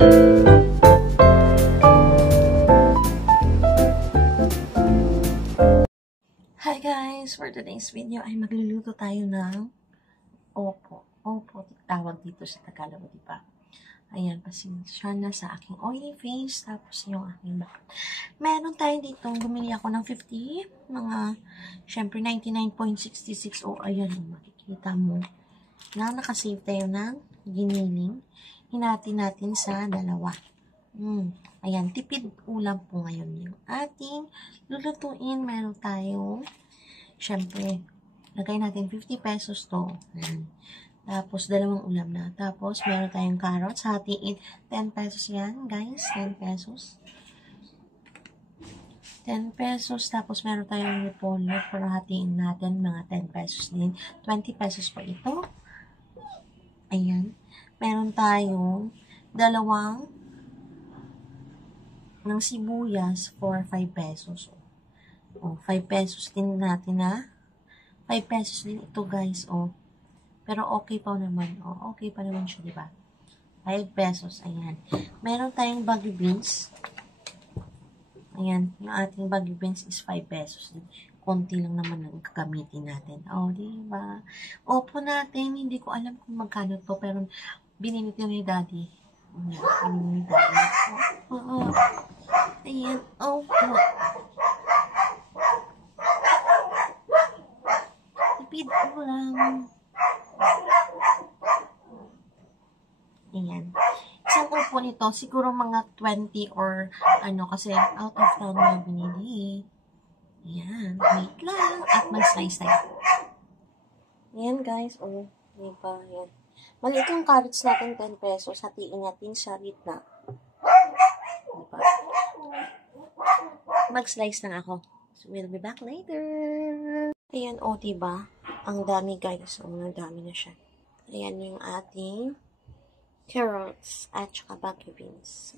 Hi guys! For today's video ay magluluto tayo ng opo. Opo, tawag dito sa Tagalog, diba? Ayan, pasensya na sa aking oily face, tapos yung aking back. Meron tayo dito, bumili ako ng 50, mga, syempre 99.66, o ayan, makikita mo, na nakasave tayo ng giniling. Hinati natin sa dalawa. Ayan, tipid ulam po ngayon yung ating lulutuin. Meron tayong, syempre, lagay natin 50 pesos to. Ayan. Tapos, dalawang ulam na. Tapos, meron tayong carrots. Hatiin. 10 pesos yan, guys. 10 pesos. 10 pesos. Tapos, meron tayong repolyo. Para hatiin natin, mga 10 pesos din. 20 pesos pa ito. Ayan. Meron tayong dalawang ng sibuyas for 5 pesos. O, 5 pesos din natin na. 5 pesos din ito, guys. O, pero okay pa naman. O, okay pa naman siya, diba? 5 pesos. Ayan. Meron tayong bagyo beans. Ayan. Yung ating bagyo beans is 5 pesos. Konti lang naman ang gagamitin natin. O, diba? Opo natin. Hindi ko alam kung magkano to. Pero binili ko ni daddy. Ayan. Binili ni daddy. Oo. Ayan. Opo. Tipid ulam. Ayan. Isang upo nito, siguro mga 20 or ano, kasi out of town na binili. Ayan. Wait lang. At mag-slice tayo. Ayan, guys. O, diba? Ayan. Maliit yung carrots natin, 10 pesos. Hatiin natin sa gitna. Diba? Mag-slice lang ako. So, we'll be back later. Ayan, o, diba? Ang dami, guys. O, ang dami na siya. Ayan yung ating carrots at saka bagyo beans.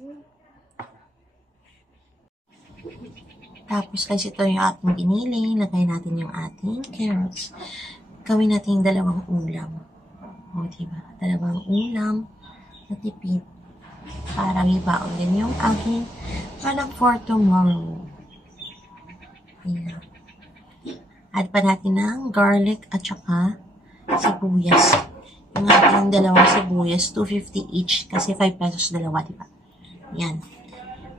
Tapos, guys, ito yung ating giniling. Lagay natin yung ating carrots. Gawin natin yung dalawang ulam. O, diba? Dalawang ulam na tipid. Para may baon din yung aking anak for tomorrow. Ayan. Add pa natin ng garlic at saka sibuyas. Yung ating dalawang sibuyas, 250 each. Kasi 5 pesos dalawa, diba? Ayan.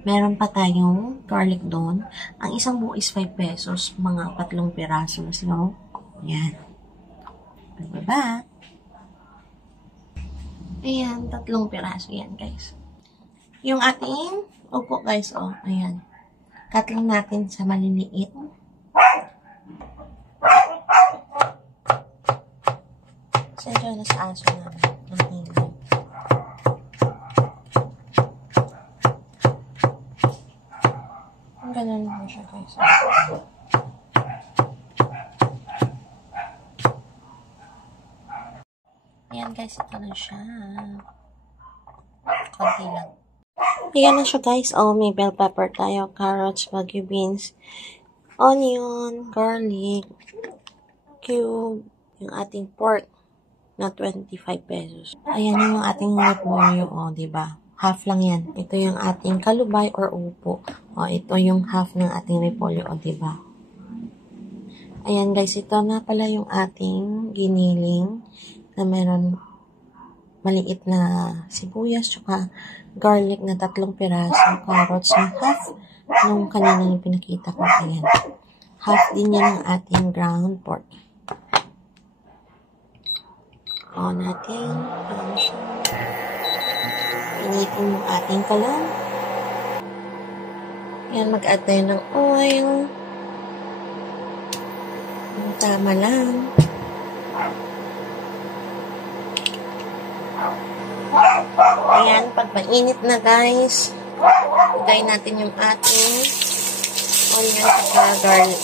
Meron pa tayong garlic doon. Ang isang buo is 5 pesos. Mga 3 piraso na sila. Ayan. Diba? Ayan, 3 piraso yan, guys. Yung ating upo, guys, oh, ayan. Cut lang natin sa maliliit. Sensya na sa aso namin. Ang hingay. Ang ganun mo siya, guys. Ayan, guys, ito na siya. Konti lang. Ayan na siya, guys. Oh, may bell pepper tayo, carrots, bagyo beans, onion, garlic, cube, yung ating pork na 25 pesos. Ayan yung ating repolyo, oh, diba? Half lang yan. Ito yung ating kalubay or upo. Oh, ito yung half ng ating repolyo, oh, diba? Ayan, guys, ito na pala yung ating giniling na meron maliit na sibuyas, tsaka garlic na 3 piraso, carrots na half nung kanina yung pinakita ko. Ayan. Half din yan ng ating ground pork. On natin. Initin yung ating kalan. Ayan, mag-add tayo ng oil. Tama lang. Ayan, pag mainit na, guys, lagay natin yung ating onion at garlic.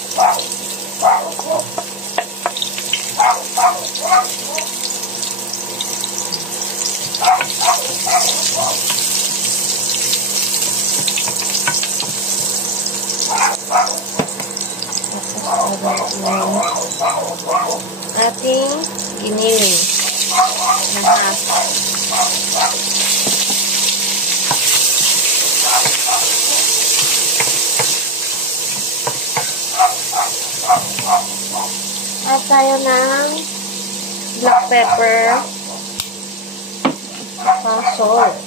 Ating giniling na half. Add tayo ng black pepper, salt.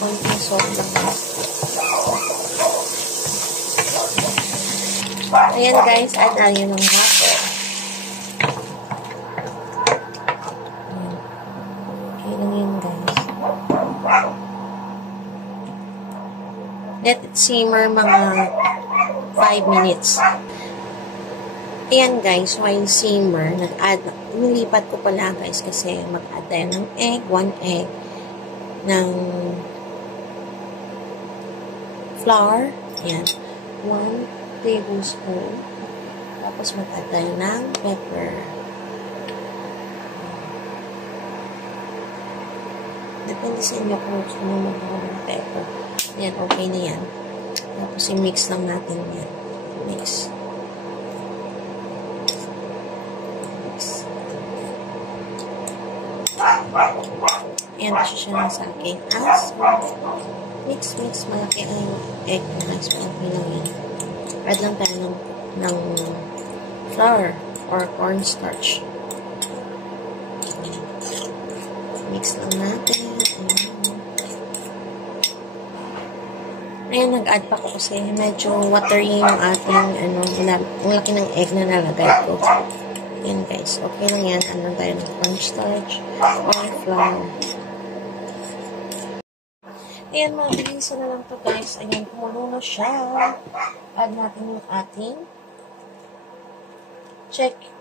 Konting salt lang. Ayan guys, add tayo ng water. Okay lang yun guys. Let it simmer mga 5 minutes. Ayan guys, while simmer, nilipat ko pala guys kasi mag-add tayo ng egg, 1 egg, ng flour, ayan, 1 tablespoon, tapos mag-add tayo ng pepper. Depende sa inyo kung gusto mo mag-add ng pepper. Ayan, okay na yan. Tapos i-mix lang natin yan. Mix. Ayan, kasi siya lang sa akin. Mix. Malaki ang egg na guys. Okay lang yan. Add lang tayo ng flour or cornstarch. Mix lang natin. Ayan, nag-add pa ko kasi medyo watery yung ating, ang laki ng egg na nalagay ko. Ayan guys, okay lang yan. Add lang tayo ng cornstarch or flour. Ayan, mabilisan na lang to guys. Ayan, kumulo na siya. Add natin yung ating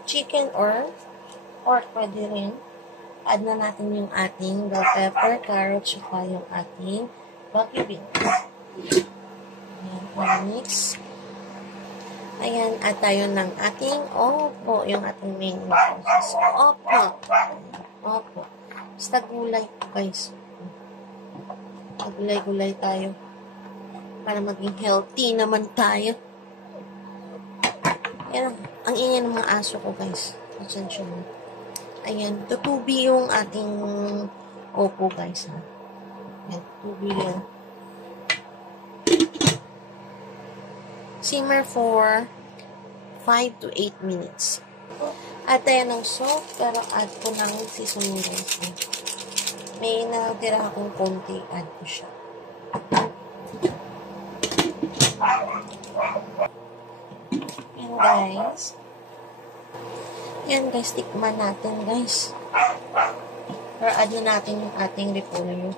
chicken or pork, pwede rin. Add na natin yung ating bell pepper, carrots, saka yung ating bucky beans. Ayan, mix. Ayan, add tayo ng ating opo, yung ating main process. Opo. Basta gulay po guys. Gulay-gulay tayo. Para maging healthy naman tayo. Ayan, ang ingay ng mga aso ko guys. Attention. Ayan, tutubi yung ating opo guys. Ha? Ayan, tutubi yan. Simmer for 5 to 8 minutes. Add tayo ng salt, pero add ko ng seasoning guys. May natira akong konti, add ko siya. Yan guys, tikman natin guys. Pero add na natin yung ating repolyo.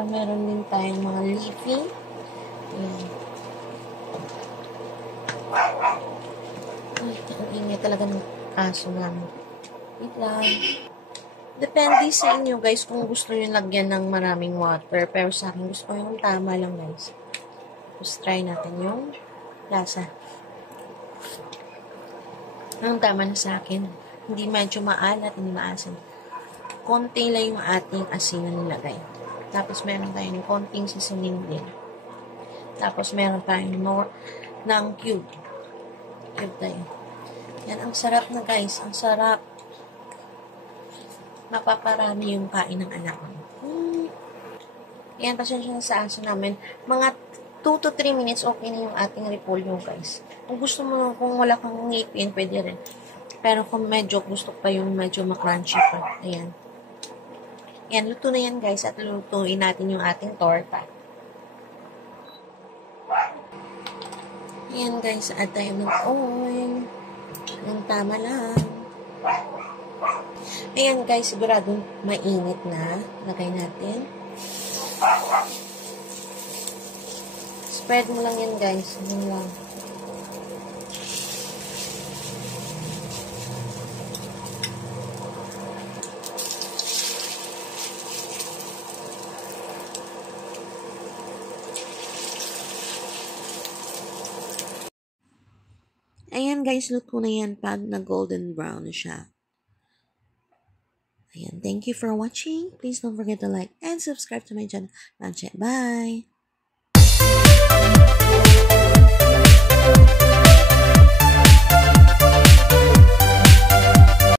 Meron din tayong mga leafy. Ayan. Ay, ang ingay talaga ng aso namin. Wait lang. Depende sa inyo guys kung gusto nyo lagyan ng maraming water. Pero sa akin gusto ko yung tama lang guys. Tapos try natin yung lasa. Ang tama na sa akin. Hindi medyo maalat, hindi maasin. Konti lang yung ating asin na nilagay. Tapos meron tayong konting seasoning din. Tapos meron tayong ng cube. Cube tayo. Yan, ang sarap na guys. Ang sarap. Mapaparami yung kain ng anak mo. Yan, pasensya na sa aso namin. Mga 2 to 3 minutes, okay na yung ating repolyo guys. Kung gusto mo, kung wala kang ngipin, pwede rin. Pero kung medyo gusto pa yung medyo makrunchy pa. Ayan. Yan, luto na yan guys. At lutuin natin yung ating torta. Ayan guys, add tayo ng oil. Ang tama lang. Ayan guys, sigurado mainit na. Lagay natin. Spread mo lang yan guys. Ayan lang. Ayan guys, luto na yan pag na golden brown na siya. Ayan, thank you for watching. Please don't forget to like and subscribe to my channel. Bye!